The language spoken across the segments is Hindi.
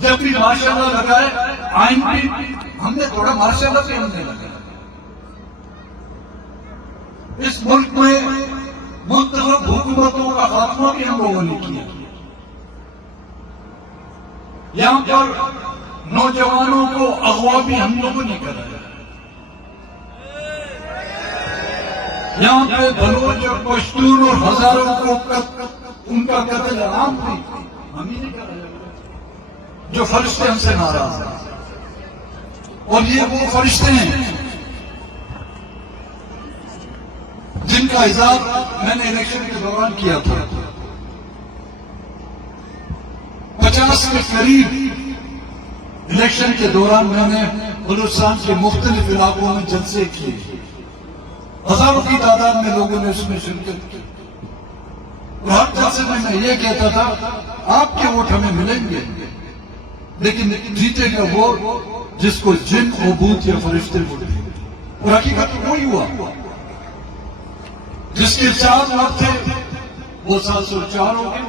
जब भी माशाल्लाह लगाए आइन भी हमने थोड़ा माशाल्लाह से हमने लगाया। इस मुल्क में मुख्तलिफ हुकूमतों का खात्मा भी हम लोगों ने किया। यहां पर नौजवानों को अगवा भी हम लोगों ने कराया। यहां पे बलोच और पश्तून और हजारों को उनका कत्ल आम भी हम ही ने कराया, जो फरिश्ते हमसे नाराज हैं। और ये वो फरिश्ते हैं जिनका इज़हार मैंने इलेक्शन के दौरान किया था। 50 के करीब इलेक्शन के दौरान मैंने बलूचिस्तान के मुख्तलिफ इलाकों में जलसे किए। हजारों की तादाद में लोगों ने उसमें शिरकत की। और हर जलसे में मैं ये कहता था आपके वोट हमें मिलेंगे, लेकिन जीतेगा वो जिसको जिन और भूत या फरिश्ते वोट देंगे। और हकीकत वही हुआ। जिसके 4 वोट थे वो 704 हो गए,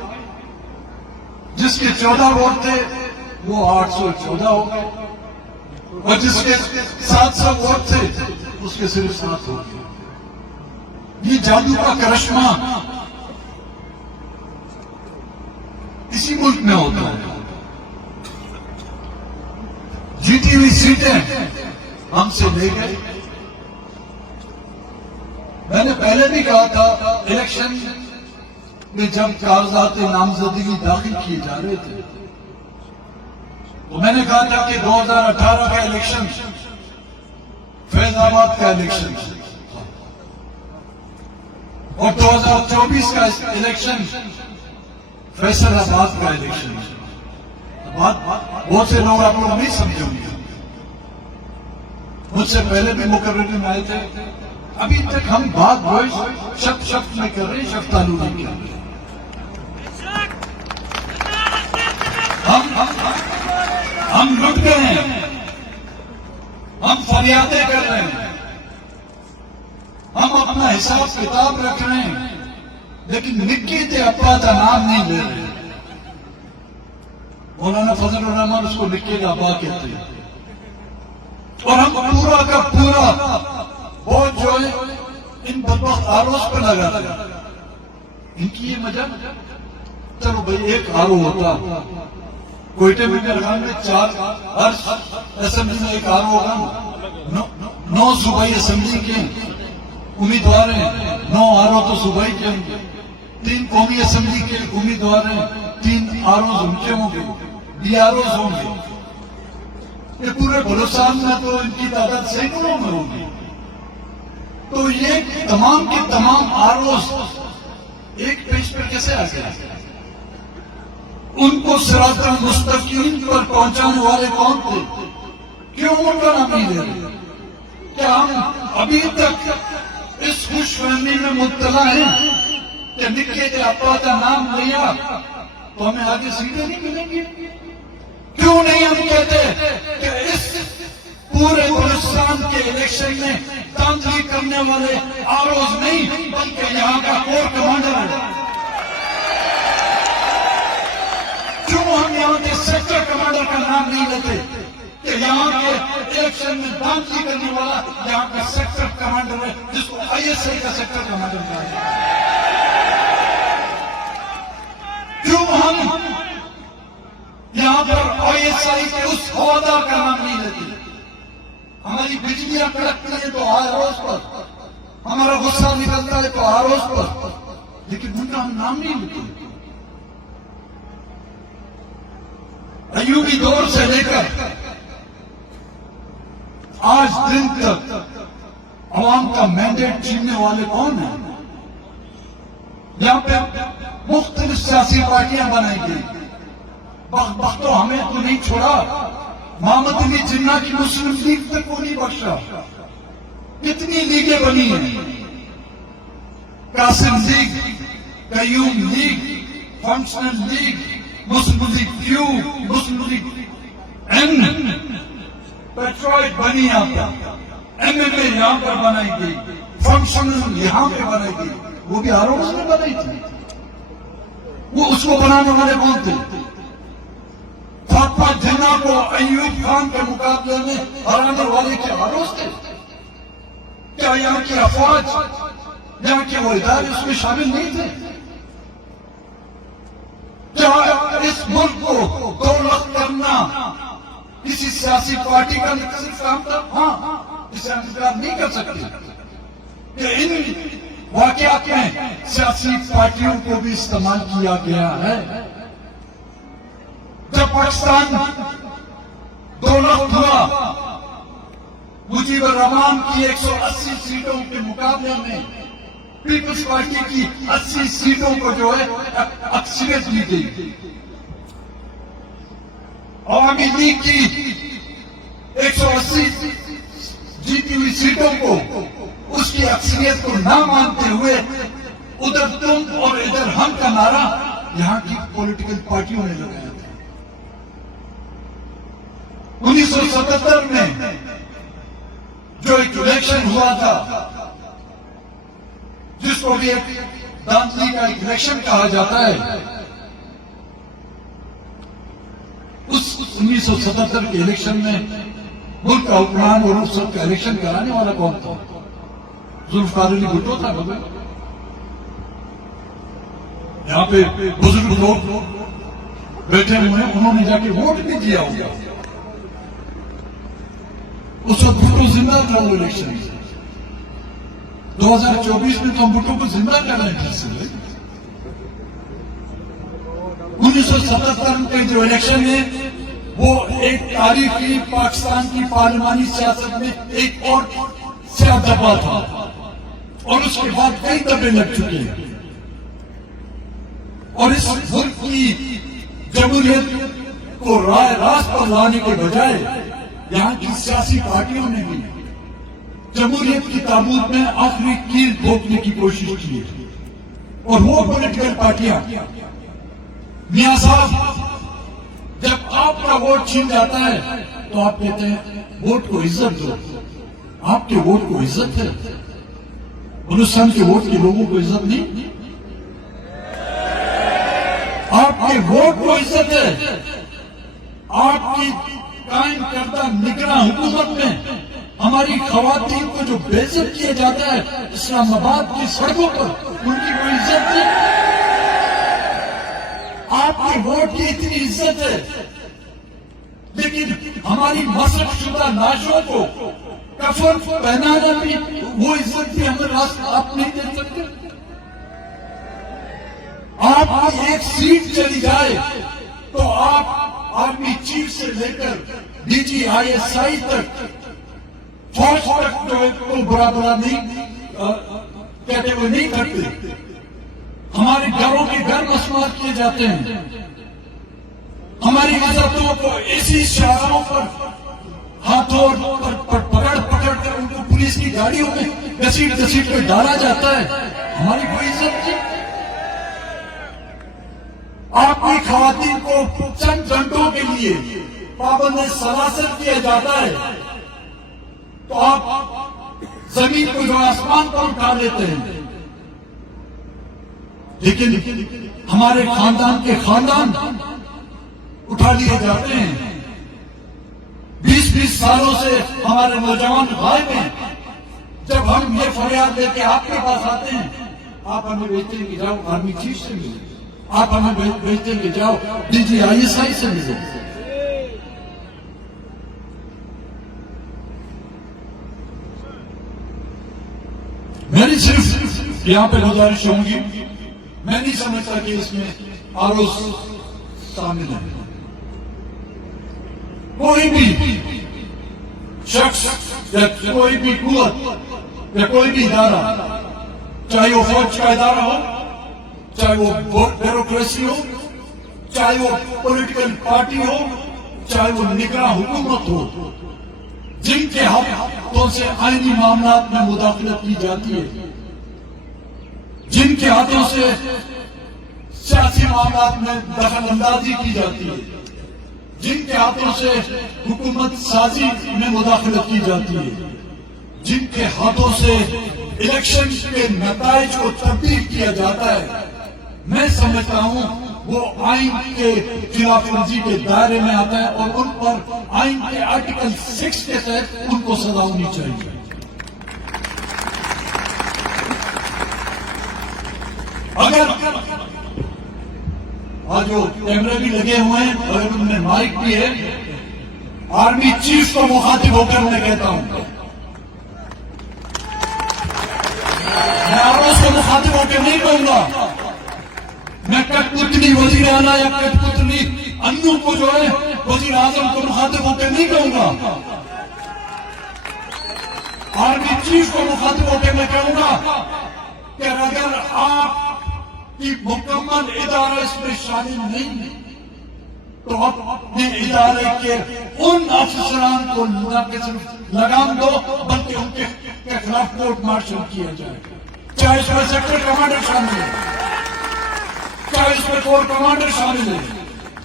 जिसके 14 वोट थे वो 814 हो गए, और जिसके 700 वोट थे उसके सिर्फ 7 हो गए। ये जादू का करिश्मा इसी मुल्क में होता है। जीती हुई सीटें हमसे ले गए। मैंने पहले भी कहा था इलेक्शन में जब कागजात नामजदगी दाखिल किए जा रहे थे तो मैंने कहा था कि 2018 का इलेक्शन फैजाबाद का इलेक्शन और 2024 का इलेक्शन फैसलाबाद का इलेक्शन। बात बहुत से लोग आप लोग नहीं समझेंगे। मुझसे पहले भी मुकर्रर में आए थे। अभी तक हम बात वॉइस शब्द में कर रहे हैं, शफ्तालू नहीं कर रहे। हम लुट गए हैं, हम फरियादें कर रहे हैं, हम अपना हिसाब किताब रख रहे हैं, लेकिन निक्की ते अप्पा का नाम नहीं ले रहे। मौलाना फजलुर रहमान उसको निक्की का अब्बा कहते हैं। और हम पूरा का पूरा बोझ जो है इन बदबख्त आरोस पर लगा दिया। इनकी ये मजा। चलो भाई एक आरो होता कोयटे में मेरे में 4 हर असेंबली में एक आरो होगा। 9 सूबाई असेंबली के उम्मीदवार हैं, 9 आरो तो सूबाई के होंगे। 3 कौमी असेंबली के उम्मीदवार हैं, 3 आरो उनके होंगे, DROs होंगे। ये पूरे बलूचिस्तान में तो इनकी तादाद सैकड़ों में होगी। तो ये तमाम के तमाम आरोस एक पेज पर कैसे आ गया? उनको सिरातुल मुस्तकीम पर पहुंचाने वाले कौन थे? क्यों उनका नाम नहीं ले रहे? क्या हम अभी तक इस खुशफहमी में मुब्तला हैं कि निक्के के अप्पा का नाम लिया तो हमें आगे सीटें नहीं मिलेंगी? क्यों नहीं हम कहते कि इस पूरे बलूचिस्तान के इलेक्शन में दांधली करने वाले आरोज नहीं बल्कि यहाँ का कोर कमांडर है? क्यों हम यहाँ के सेक्टर कमांडर का नाम नहीं लेते कि यहाँ के इलेक्शन में दांधली करने वाला यहाँ का सेक्टर कमांडर है, जिसको ISI का सेक्टर कमांडर कहा जाता है? क्यों हम यहाँ पर ISI के उस हवादार का नाम नहीं लेते? हमारी बिजलियां कड़कती है तो आरोस पर, हमारा गुस्सा निकलता है तो आरोस पर, लेकिन उनका हम नाम नहीं लेते। अय्यूबी दौर से लेकर आज दिन तक अवाम का मैंडेट छीनने वाले कौन है? यहाँ पे मुख्तलिफ सियासी पार्टियां बनाई गई। बख्त तो हमें तो नहीं छोड़ा। मोहम्मद अली जिन्ना की मुस्लिम लीग तक को नहीं बख्शा। कितनी लीगें बनी हैं? Qasim league, Qayyum league, functional league, Muslim league Q, Muslim league N, पेट्रोइड बनी यहाँ पर, MMA यहाँ पर बनाई गई, फंक्शनल यहाँ पे बनाई गई। वो भी आरोप में बनाई थी। वो उसको बनाने वाले कौन थे? फातमा जिन्ना को अयूब खान के मुकाबले में हराने वाले के आरोप थे। क्या यहाँ की अफवाज, यहाँ के वो इदारे उसमें शामिल नहीं थे? क्या इस मुल्क को दौलत करना किसी सियासी पार्टी का सिर्फ काम था? हाँ, इसे इंतजार नहीं कर सकते कि इन वाकयात में सियासी पार्टियों को भी इस्तेमाल किया गया है। जब पाकिस्तान दौलत हुआ, मुजीबुर रहमान की 180 सीटों के मुकाबले में पीपल्स पार्टी की 80 सीटों को जो है अक्सरियत दी गई। अवामी लीग की 180 जीती हुई सीटों को उसकी अक्सरियत को न मानते हुए उधर तुम और इधर हम का नारा यहां की पॉलिटिकल पार्टियों ने लगाया था। 1977 में जो एक इलेक्शन हुआ था, जिसको भी एक दांतली का एक इलेक्शन कहा जाता है, उस 1977 के इलेक्शन में मुल्क का हुक्मरान और उस सबका इलेक्शन कराने वाला कौन था? जुल्फिकार अली भुट्टो था। यहाँ पे बुजुर्ग लोग बैठे हुए हैं, उन्होंने जाके वोट भी दिया होगा। उस वक्त भुट्टो जिंदा था वो इलेक्शन में। 2024 में तो हम भुट्टो को जिंदा कर रहे हैं फिर से। 1977 के जो इलेक्शन है वो एक तारीखी पाकिस्तान की पार्लिमानी सियासत में एक और स्याह दबा था, और उसके बाद कई दबे लग चुके हैं। और इस मुल्क की जमहूरियत को राय रास्त पर लाने के बजाय यहाँ की सियासी पार्टियों ने भी जमहूरियत की ताबूत में आखिरी कील ठोकने की कोशिश की है। और वो पॉलिटिकल पार्टियां, मियां साहब, जब आपका वोट छीन जाता है तो आप कहते हैं वोट को इज्जत दो। आपके वोट को इज्जत है, हिंदुस्तान के वोट के लोगों को इज्जत नहीं। आपके वोट को इज्जत है। आपकी कायम करदा निगरान हुकूमत में हमारी खवातीन को जो बेइज्जत किया जाता है इस्लामाबाद की सड़कों पर, उनकी कोई इज्जत नहीं। आपके वोट की इतनी इज्जत है, लेकिन हमारी मसरफशुदा लाशों को कफन पहनाना भी, वो इज्जत भी हमें आप नहीं दे सकते। आपकी एक सीट चली जाए तो आप आर्मी चीफ से लेकर DGISI तक, फौज तक जो है तो बुरा नहीं कहते हुए नहीं करते। हमारे घरों के घर मसमार किए जाते हैं। हमारी इज्जतों को इसी शाहराहों पर हाथों पर पकड़ पकड़ कर उनको पुलिस की गाड़ियों में घसीट घसीट कर डाला जाता है। हमारी कोई इज्जत नहीं। आपकी खवातीन को चंद घंटों के लिए पाबंद सलासल किया जाता है तो आप जमीन को जो आसमान पर उठा लेते हैं। लेकिन हमारे खानदान के खानदान उठा लिए जाते हैं। 20-20 सालों से हमारे नौजवान गायब हैं। जब हम ये फरियाद लेके आपके पास आते हैं, आप हमें भेजते हैं कि जाओ आर्मी चीफ से मिलो, आप हमें भेजते हैं कि जाओ DGISI से मिलो। मेरी सिर्फ यहां पे गुजारिश होंगी, मैं नहीं समझता कि इसमें आरोप शामिल है। कोई भी शख्स या कोई भी कुव्वत या कोई भी इदारा, चाहे वो फौज का इदारा हो, चाहे वो ब्यूरोक्रेसी हो, चाहे वो पॉलिटिकल पार्टी हो, चाहे वो निगरान हुकूमत हो, जिनके हाथों से आईनी मामलात में मुदाखलत की जाती है, जिनके हाथों से सियासी मामलात में दखल अंदाजी की जाती है, जिनके हाथों से हुकूमत साजी में मुदाखलत की जाती है, जिनके हाथों से इलेक्शन के नताइज को तब्दील किया जाता है, मैं समझता हूं वो आइन के खिलाफ वर्जी के दायरे में आता है और उन पर आइन के आर्टिकल 6 के तहत उनको सजा होनी चाहिए। अगर आज जो कैमरे भी लगे हुए हैं, अगर उनमें माइक भी है, आर्मी चीफ को मुखातिब होकर मैं कहता हूं, मैं आरोप को मुखातिब होकर नहीं कहूंगा, मैं कठपुतली वजीर आला या कठपुतली अन्नू को जो है वजीर आजम को मुखातिब होकर नहीं कहूंगा। आर्मी चीफ को मुखातिब होकर मैं कहूंगा कि अगर आपकी मुकम्मल इदारा इसमें शामिल नहीं है तो अपने इदारे के उन अफसरान को न कि सिर्फ लगाम दो बल्कि उनके खिलाफ कोर्ट मार्शल किया जाए, चाहे इसमें सेक्टर कमांडर शामिल है, चाहे इसमें कोर कमांडर शामिल है,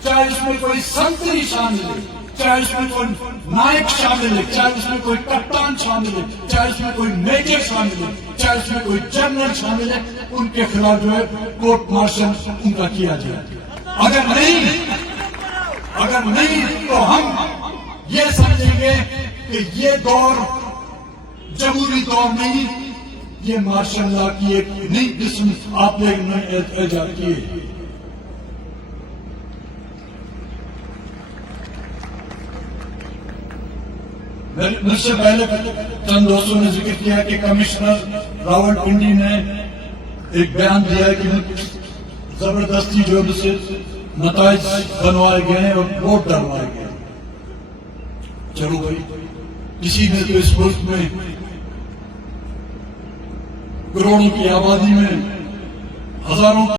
चाहे इसमें कोई संतरी शामिल है, चाहे इसमें कोई नायक शामिल है, चाहे इसमें कोई कप्तान शामिल है, चाहे इसमें कोई मेजर शामिल है, चाहे इसमें कोई जनरल शामिल है, उनके खिलाफ जो है कोर्ट मार्शल उनका किया जाए। अगर नहीं तो हम ये समझेंगे कि ये दौर जमहूरी दौर नहीं, ये मार्शल लॉ की एक नई किस्म आपने इजाद की है। मुझसे पहले चंद दोस्तों ने जिक्र किया कि कमिश्नर रावलपिंडी ने एक बयान दिया कि जबरदस्ती जो से नताइज बनवाए गए और वोट डलवाए गए। चलो भाई, किसी ने तो इस मुल्क में करोड़ों की आबादी में हजारों